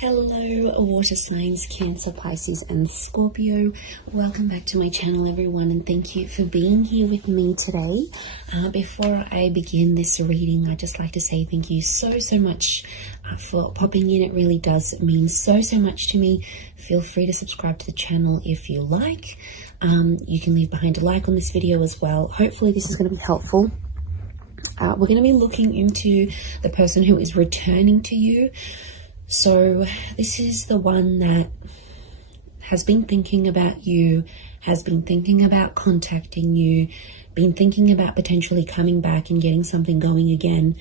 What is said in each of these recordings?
Hello water signs, Cancer, Pisces and Scorpio. Welcome back to my channel everyone, and thank you for being here with me today. Before I begin this reading, I'd just like to say thank you so much for popping in. It really does mean so much to me. Feel free to subscribe to the channel if you like. You can leave behind a like on this video as well. Hopefully this is going to be helpful. We're going to be looking into the person who is returning to you. So this is the one that has been thinking about you, has been thinking about contacting you, been thinking about potentially coming back and getting something going again.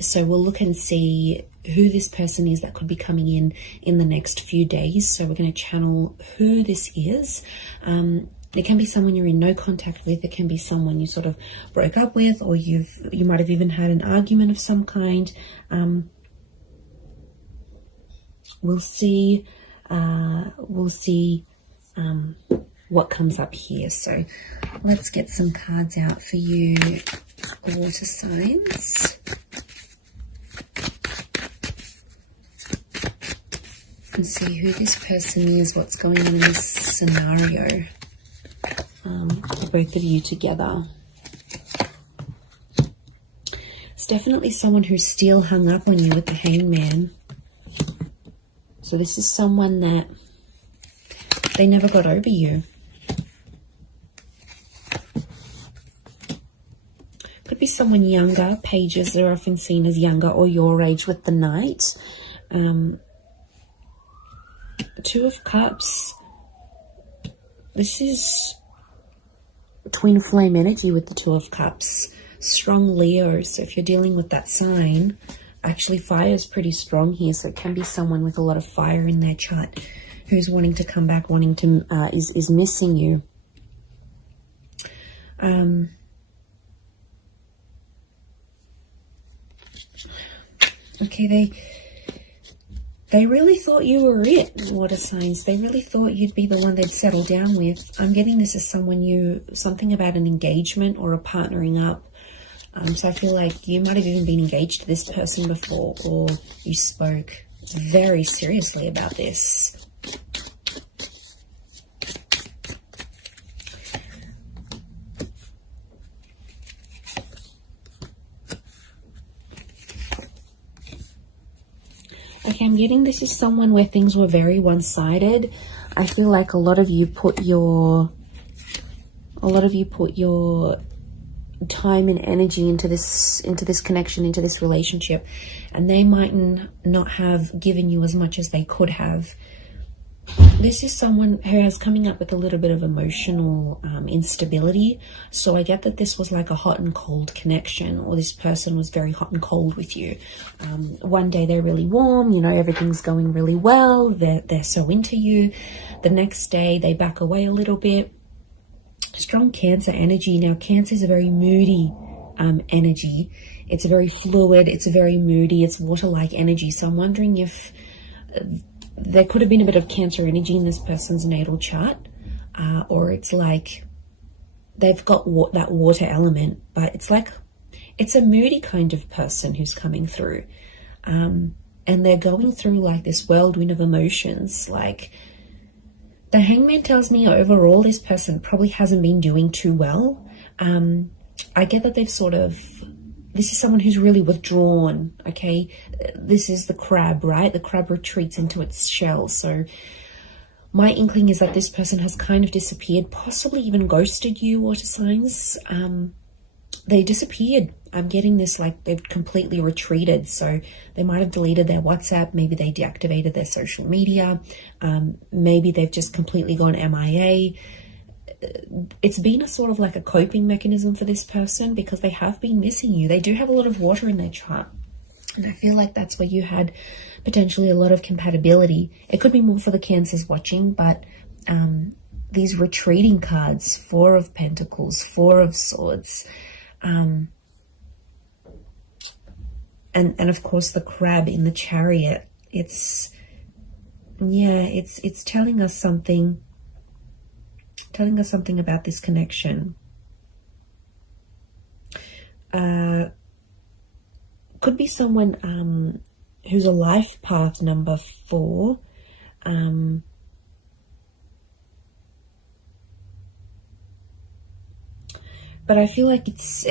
So we'll look and see who this person is that could be coming in the next few days. So we're going to channel who this is. It can be someone you're in no contact with. It can be someone you sort of broke up with, or you might have even had an argument of some kind. We'll see what comes up here. So let's get some cards out for you, water signs, and see who this person is, what's going on in this scenario for both of you together. It's definitely someone who's still hung up on you with the Hangman. So this is someone that they never got over you. Could be someone younger. Pages are often seen as younger or your age with the Knight. Two of Cups. This is twin flame energy with the Two of Cups. Strong Leo. So if you're dealing with that sign, actually fire is pretty strong here, so it can be someone with a lot of fire in their chart who's wanting to come back, wanting to is missing you. Okay, they really thought you were it, water signs. They really thought you'd be the one they'd settle down with. I'm getting this as something about an engagement or a partnering up. So I feel like you might have even been engaged to this person before, or you spoke very seriously about this. Okay, I'm getting this is someone where things were very one-sided. I feel like a lot of you put your time and energy into this connection, into this relationship, and they might not have given you as much as they could have. This is someone who is coming up with a little bit of emotional instability. So I get that this was like a hot and cold connection, or this person was very hot and cold with you. One day they're really warm, you know, everything's going really well, they're so into you. The next day they back away a little bit. Strong Cancer energy. Now, Cancer is a very moody energy. It's very fluid. It's very moody. It's water-like energy. So I'm wondering if there could have been a bit of Cancer energy in this person's natal chart, or it's like they've got that water element, but it's a moody kind of person who's coming through, and they're going through like this whirlwind of emotions. Like, the Hangman tells me overall this person probably hasn't been doing too well. I get that this is someone who's really withdrawn, okay? This is the crab, right? The crab retreats into its shell. So my inkling is that this person has kind of disappeared, possibly even ghosted you, water signs. They disappeared. I'm getting this like they've completely retreated. So they might have deleted their WhatsApp. Maybe they deactivated their social media. Maybe they've just completely gone MIA. It's been a sort of like a coping mechanism for this person because they have been missing you. They do have a lot of water in their chart. And I feel like that's where you had potentially a lot of compatibility. It could be more for the Cancers watching, but these retreating cards, Four of Pentacles, Four of Swords, and of course the crab in the Chariot. It's telling us something about this connection. Could be someone who's a life path number 4. But I feel like it's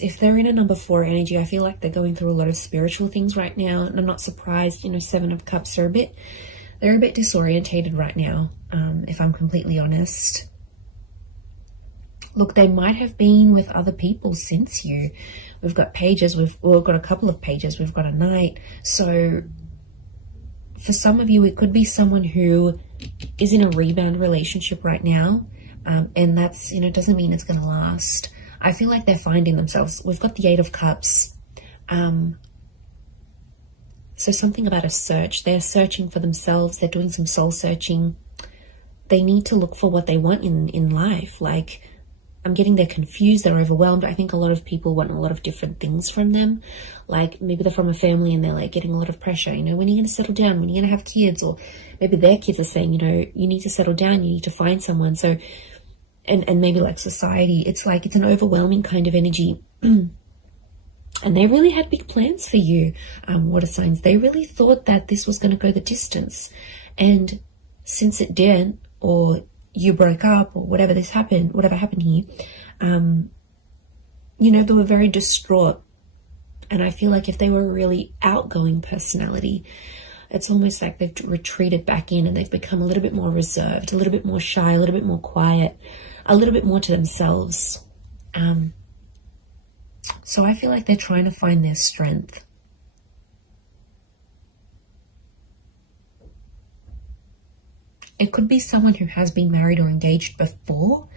if they're in a number 4 energy, I feel like they're going through a lot of spiritual things right now. And I'm not surprised, 7 of Cups are they're a bit disorientated right now, if I'm completely honest. Look, they might have been with other people since you. We've got pages, we've got a couple of pages, we've got a knight. So for some of you, it could be someone who is in a rebound relationship right now. And that's, doesn't mean it's going to last. I feel like they're finding themselves. We've got the 8 of Cups. So something about a search. They're searching for themselves. They're doing some soul searching. They need to look for what they want in life. Like, I'm getting they're confused. They're overwhelmed. I think a lot of people want a lot of different things from them. Like, maybe they're from a family and they're like getting a lot of pressure. When are you going to settle down? When are you going to have kids? Or maybe their kids are saying, you need to settle down. You need to find someone. So, and maybe like society, it's like, it's an overwhelming kind of energy. And they really had big plans for you, water signs. They really thought that this was going to go the distance. And since it didn't, or you broke up, or whatever happened here, they were very distraught. And I feel like if they were a really outgoing personality, it's almost like they've retreated back in and they've become a little bit more reserved, a little bit more shy, a little bit more quiet, a little bit more to themselves. So I feel like they're trying to find their strength. It could be someone who has been married or engaged before.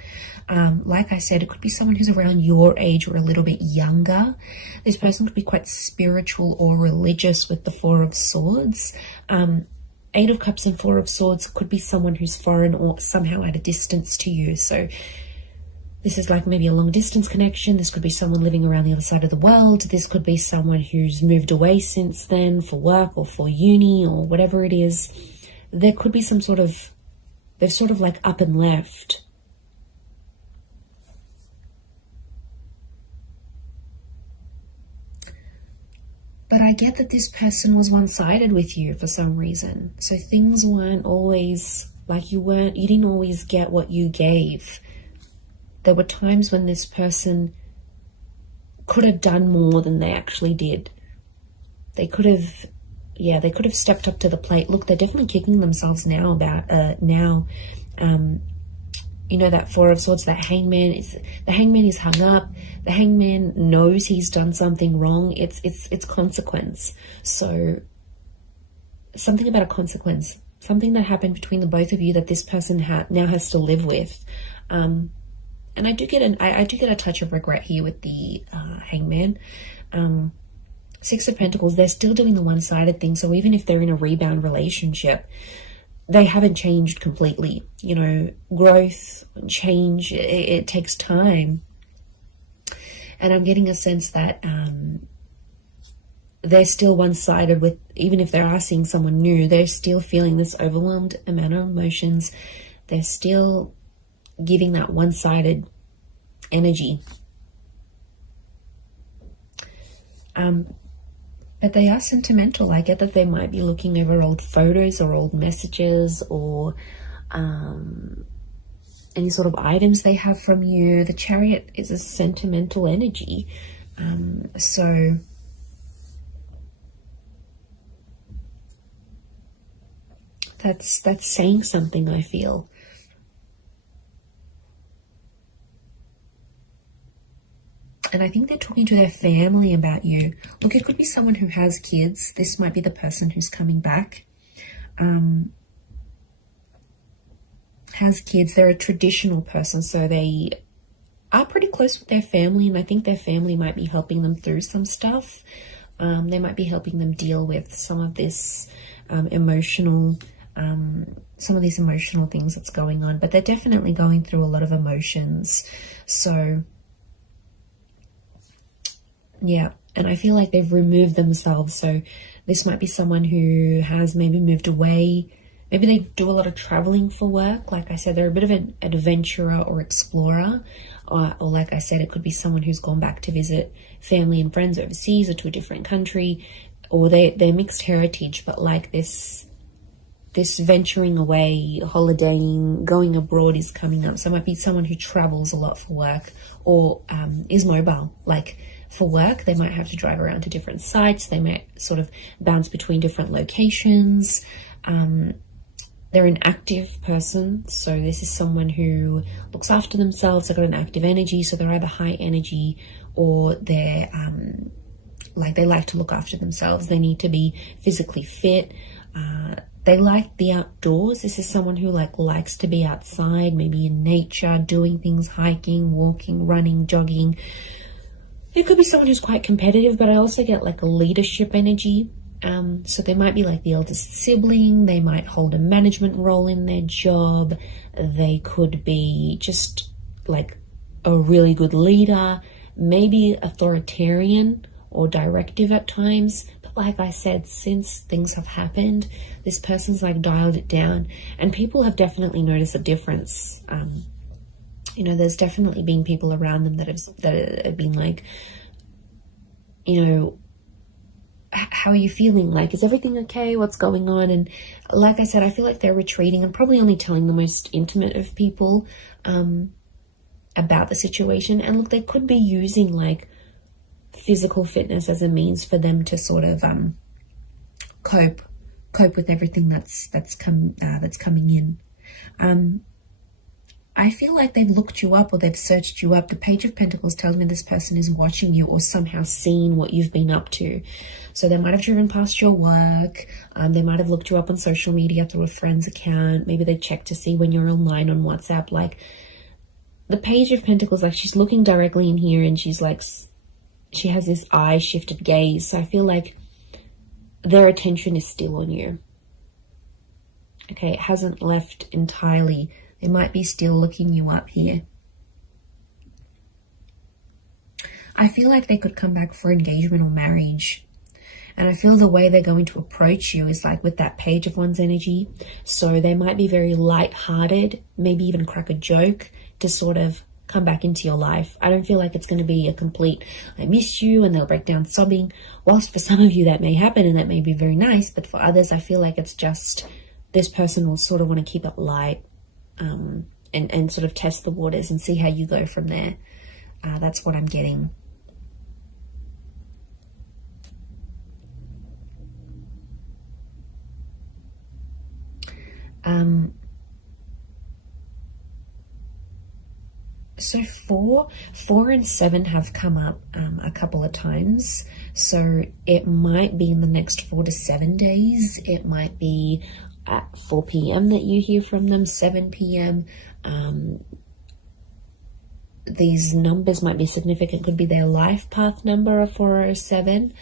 Like I said, it could be someone who's around your age or a little bit younger. This person could be quite spiritual or religious with the 4 of Swords. 8 of Cups and 4 of Swords could be someone who's foreign or somehow at a distance to you. So this is like maybe a long distance connection. This could be someone living around the other side of the world. This could be someone who's moved away since then for work or for uni or whatever it is. There could be some sort of, they've sort of like up and left. But I get that this person was one-sided with you for some reason. So things weren't always like you didn't always get what you gave. There were times when this person could have done more than they actually did. They could have stepped up to the plate. Look, they're definitely kicking themselves now about that 4 of Swords, that hangman is hung up. The hangman knows he's done something wrong. It's consequence. So something about a consequence, something that happened between the both of you that this person now has to live with. And I do get a touch of regret here with the hangman. 6 of Pentacles, they're still doing the one-sided thing. So even if they're in a rebound relationship, they haven't changed completely. Growth, change, it takes time. And I'm getting a sense that they're still one-sided with, even if they are seeing someone new, they're still feeling this overwhelmed amount of emotions. They're still giving that one-sided energy. But they are sentimental. I get that they might be looking over old photos or old messages or any sort of items they have from you. The Chariot is a sentimental energy. So that's saying something, I feel. And I think they're talking to their family about you. Look, it could be someone who has kids. This might be the person who's coming back. Has kids. They're a traditional person, so they are pretty close with their family, and I think their family might be helping them through some stuff. They might be helping them deal with some of this emotional things that's going on. But they're definitely going through a lot of emotions. So yeah, and I feel like they've removed themselves. So this might be someone who has maybe moved away. Maybe they do a lot of traveling for work. Like I said, they're a bit of an adventurer or explorer. Or like I said, it could be someone who's gone back to visit family and friends overseas or to a different country. or they're mixed heritage, but like this venturing away, holidaying, going abroad is coming up. So it might be someone who travels a lot for work, or is mobile. Like for work, they might have to drive around to different sites. They might sort of bounce between different locations. They're an active person. So this is someone who looks after themselves. They've got an active energy. So they're either high energy, or they're like they like to look after themselves. They need to be physically fit. They like the outdoors. This is someone who likes to be outside, maybe in nature, doing things, hiking, walking, running, jogging. It could be someone who's quite competitive, but I also get like a leadership energy. So they might be like the eldest sibling. They might hold a management role in their job. They could be just like a really good leader, maybe authoritarian or directive at times. Like I said, since things have happened, this person's like dialed it down, and people have definitely noticed a difference. You know, there's definitely been people around them that have been like, you know, how are you feeling? Like, is everything okay? What's going on? And like I said, I feel like they're retreating and probably only telling the most intimate of people about the situation. And look, they could be using like physical fitness as a means for them to sort of cope with everything that's coming in. I feel like they've looked you up, or they've searched you up. The Page of Pentacles tells me this person is watching you, or somehow seen what you've been up to. So they might have driven past your work. They might have looked you up on social media through a friend's account. Maybe they checked to see when you're online on WhatsApp. Like the Page of Pentacles, like she's looking directly in here, and she's like, she has this eye shifted gaze. So I feel like their attention is still on you. Okay, it hasn't left entirely. They might be still looking you up here. I feel like they could come back for engagement or marriage. And I feel the way they're going to approach you is like with that Page of Wands energy. So they might be very light-hearted, maybe even crack a joke to sort of come back into your life. I don't feel like it's going to be a complete, I miss you, and they'll break down sobbing. Whilst for some of you that may happen and that may be very nice, but for others, I feel like it's just this person will sort of want to keep it light and sort of test the waters and see how you go from there. That's what I'm getting. So 4 and 7 have come up a couple of times. So it might be in the next 4 to 7 days. It might be at 4 p.m. that you hear from them, 7 p.m. These numbers might be significant. Could be their life path number of 407.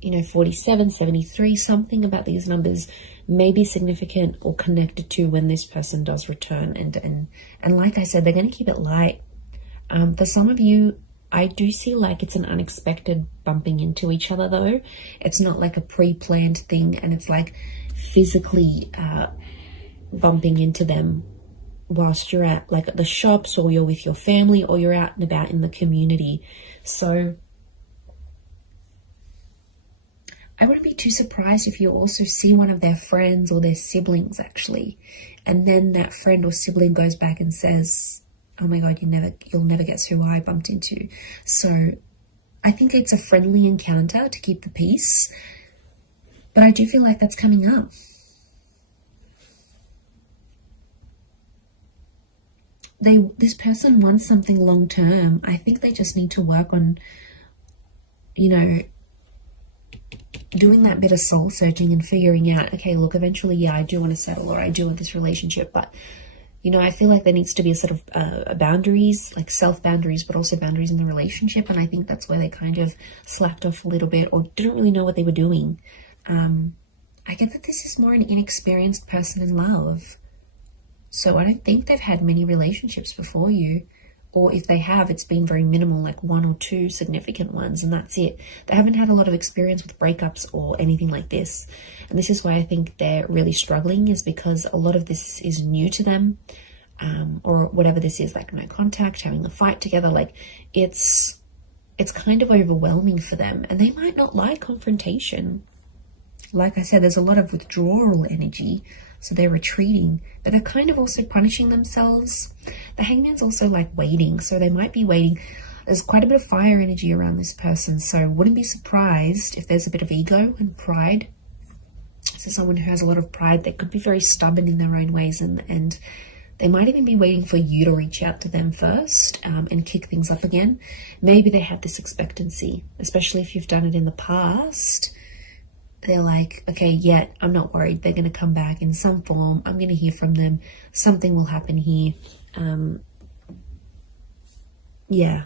You know, 47, 73, something about these numbers may be significant or connected to when this person does return. And like I said, they're going to keep it light. For some of you, I do see like it's an unexpected bumping into each other though. It's not like a pre-planned thing, and it's like physically bumping into them whilst you're at like at the shops, or you're with your family, or you're out and about in the community. So I wouldn't be too surprised if you also see one of their friends or their siblings actually, and then that friend or sibling goes back and says, oh my God, you'll never guess who I bumped into. So I think it's a friendly encounter to keep the peace, but I do feel like that's coming up. This person wants something long term. I think they just need to work on, you know, doing that bit of soul searching and figuring out, okay, look, eventually, yeah, I do want to settle, or I do want this relationship, but you know, I feel like there needs to be a sort of boundaries, like self-boundaries, but also boundaries in the relationship. And I think that's where they kind of slacked off a little bit, or didn't really know what they were doing. I get that this is more an inexperienced person in love. So I don't think they've had many relationships before you. Or if they have, it's been very minimal, like 1 or 2 significant ones, and that's it. They haven't had a lot of experience with breakups or anything like this. And this is why I think they're really struggling, is because a lot of this is new to them, or whatever this is, like no contact, having a fight together. Like it's it's kind of overwhelming for them, and they might not like confrontation. Like I said, there's a lot of withdrawal energy, so they're retreating, but they're kind of also punishing themselves. The Hangman's also like waiting, so they might be waiting. There's quite a bit of fire energy around this person, so wouldn't be surprised if there's a bit of ego and pride. So someone who has a lot of pride, they could be very stubborn in their own ways, and they might even be waiting for you to reach out to them first and kick things up again. Maybe they have this expectancy, especially if you've done it in the past. They're like, okay, yeah, I'm not worried. They're going to come back in some form. I'm going to hear from them. Something will happen here. Yeah.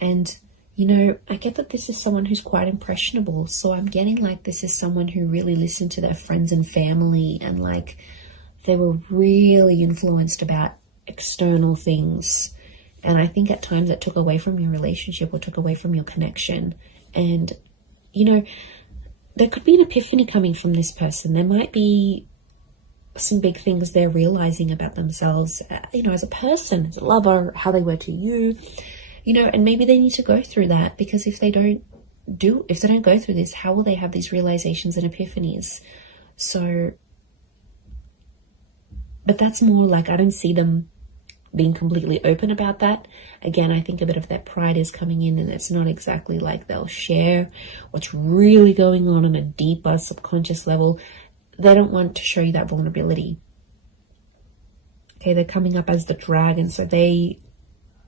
And, you know, I get that this is someone who's quite impressionable. So I'm getting like this is someone who really listened to their friends and family, and like they were really influenced about external things. And I think at times it took away from your relationship or took away from your connection. And, you know, there could be an epiphany coming from this person. There might be some big things they're realizing about themselves, you know, as a person, as a lover, how they were to you. You know, and maybe they need to go through that, because if they don't go through this, how will they have these realizations and epiphanies? So, but that's more like, I don't see them being completely open about that. Again, I think a bit of that pride is coming in, and it's not exactly like they'll share what's really going on a deeper subconscious level. They don't want to show you that vulnerability. Okay, they're coming up as the dragon, so they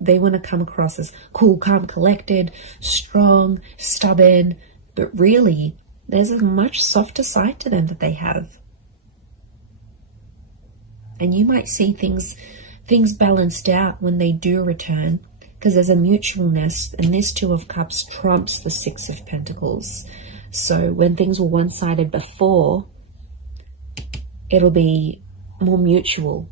want to come across as cool, calm, collected, strong, stubborn, but really there's a much softer side to them that they have. And you might see things balanced out when they do return, because there's a mutualness, and this Two of Cups trumps the Six of Pentacles. So when things were one-sided before, it'll be more mutual.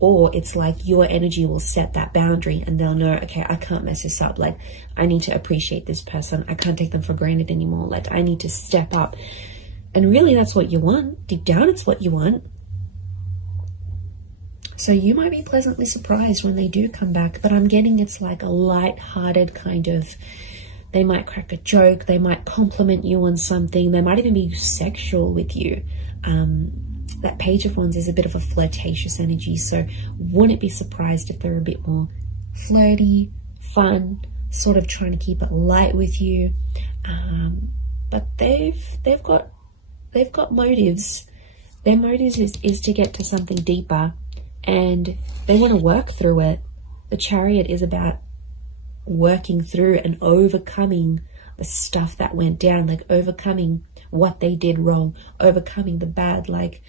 Or it's like your energy will set that boundary, and they'll know, okay, I can't mess this up. Like, I need to appreciate this person. I can't take them for granted anymore. Like, I need to step up. And really, that's what you want. Deep down, it's what you want. So you might be pleasantly surprised when they do come back. But I'm getting it's like a light-hearted kind of, they might crack a joke. They might compliment you on something. They might even be sexual with you. That Page of Wands is a bit of a flirtatious energy, so wouldn't be surprised if they're a bit more flirty, fun, sort of trying to keep it light with you. But they've got motives. Their motives is to get to something deeper, and they want to work through it. The Chariot is about working through and overcoming the stuff that went down, like overcoming what they did wrong, overcoming the bad. Like,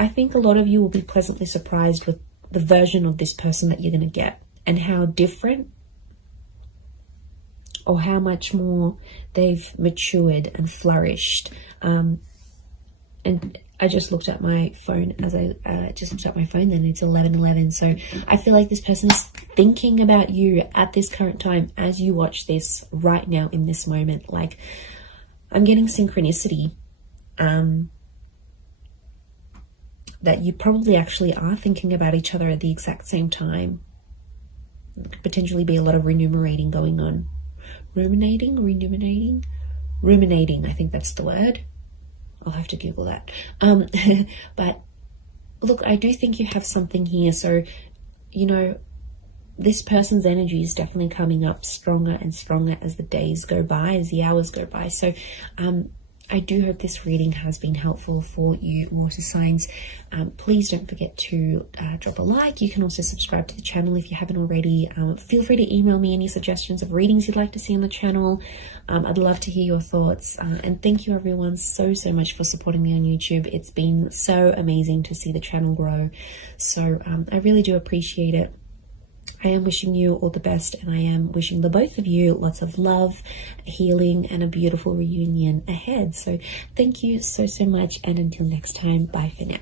I think a lot of you will be pleasantly surprised with the version of this person that you're going to get, and how different or how much more they've matured and flourished. And I just looked at my phone then it's 11:11. So I feel like this person is thinking about you at this current time as you watch this right now in this moment. Like, I'm getting synchronicity. That you probably actually are thinking about each other at the exact same time. There could potentially be a lot of ruminating going on. Ruminating, I think that's the word. I'll have to Google that. But look, I do think you have something here. So, you know, this person's energy is definitely coming up stronger and stronger as the days go by, as the hours go by. So, I do hope this reading has been helpful for you water signs. Please don't forget to drop a like. You can also subscribe to the channel if you haven't already. Feel free to email me any suggestions of readings you'd like to see on the channel. I'd love to hear your thoughts. And thank you everyone so much for supporting me on YouTube. It's been so amazing to see the channel grow. So I really do appreciate it. I am wishing you all the best, and I am wishing the both of you lots of love, healing, and a beautiful reunion ahead. So thank you so much, and until next time, bye for now.